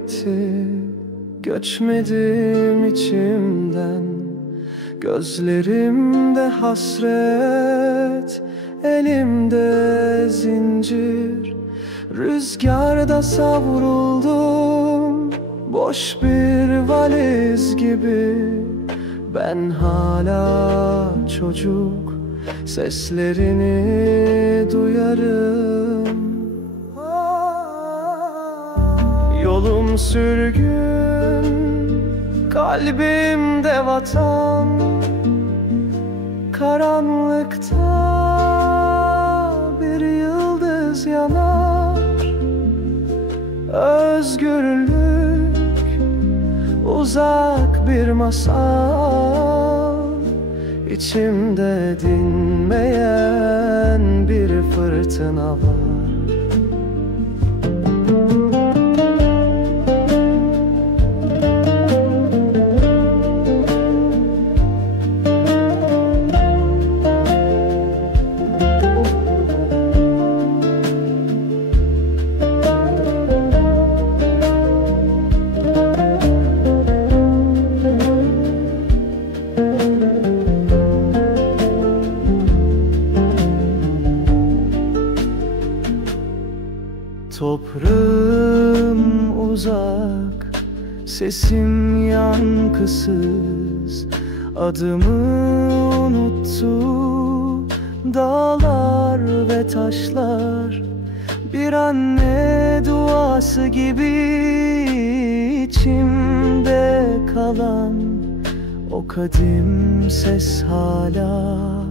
gitti, göçmedim içimden. Gözlerimde hasret, elimde zincir. Rüzgarda savruldum, boş bir valiz gibi. Ben hala çocuk, seslerini duyarım. Yolum sürgün, kalbimde vatan. Karanlıkta bir yıldız yanar. Özgürlük uzak bir masal. İçimde dinmeyen bir fırtına var. Toprağım uzak, sesim yankısız. Adımı unuttu dağlar ve taşlar. Bir anne duası gibi içimde kalan o kadim ses hala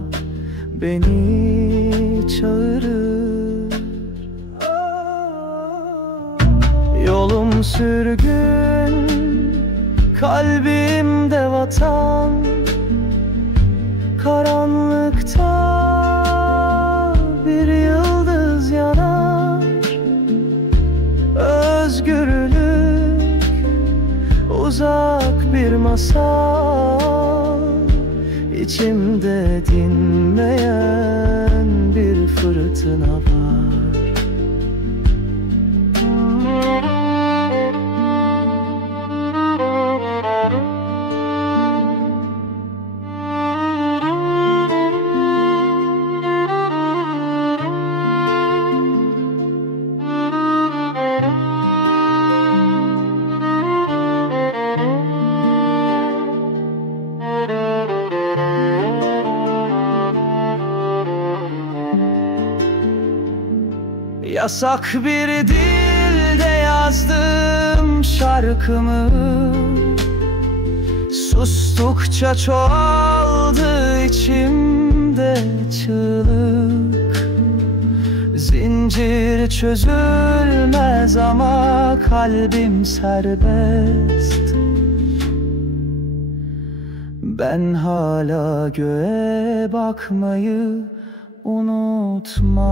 beni çağırır. Yolum sürgün, kalbimde vatan. Karanlıkta bir yıldız yanar. Özgürlük uzak bir masal. İçimde dinmeyen bir fırtına var. Yasak bir dilde yazdım şarkımı. Sustukça çoğaldı içimde çığlık. Zincir çözülmez ama kalbim serbest. Ben hala göğe bakmayı unutmam.